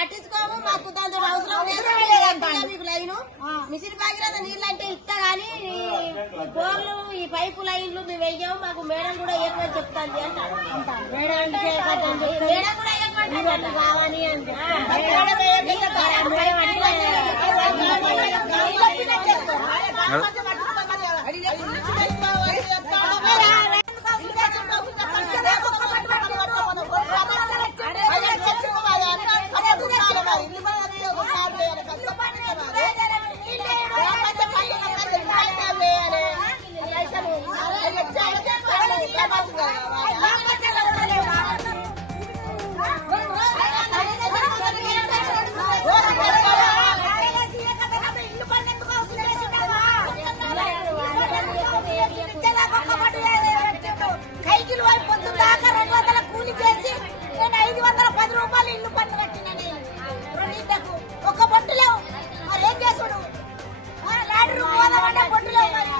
పట్టించుకోము, మాకు దాంతో అవసరం లేదు. మీకు లైన్ మిషన్ భాగీరథ నీళ్ళు అంటే ఇస్తా గానీ ఈ బోర్లు ఈ పైపు లైన్లు మేము వెయ్యాము, మాకు మేడం కూడా ఎక్కువ చెప్తాంది అంటారు. మేడం కూడా ఎక్కువ కావాలి అంటే కైకిలు వైపు పొద్దు దాకా 200 కూలి చేసి నేను 510 రూపాయలు ఇల్లు పన్ను కట్టిన నేను రెండింటకు ఒక బొట్టులో మరి ఏం చేసుడు లాడరు పోదామంటే బొట్టులో మరి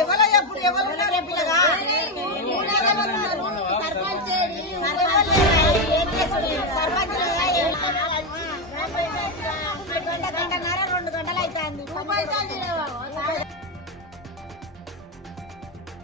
ఎవరో ఎప్పుడు ఎవరు పిల్లగా సర్పంచ్ గంటన్నర 2 గంటలు అవుతుంది.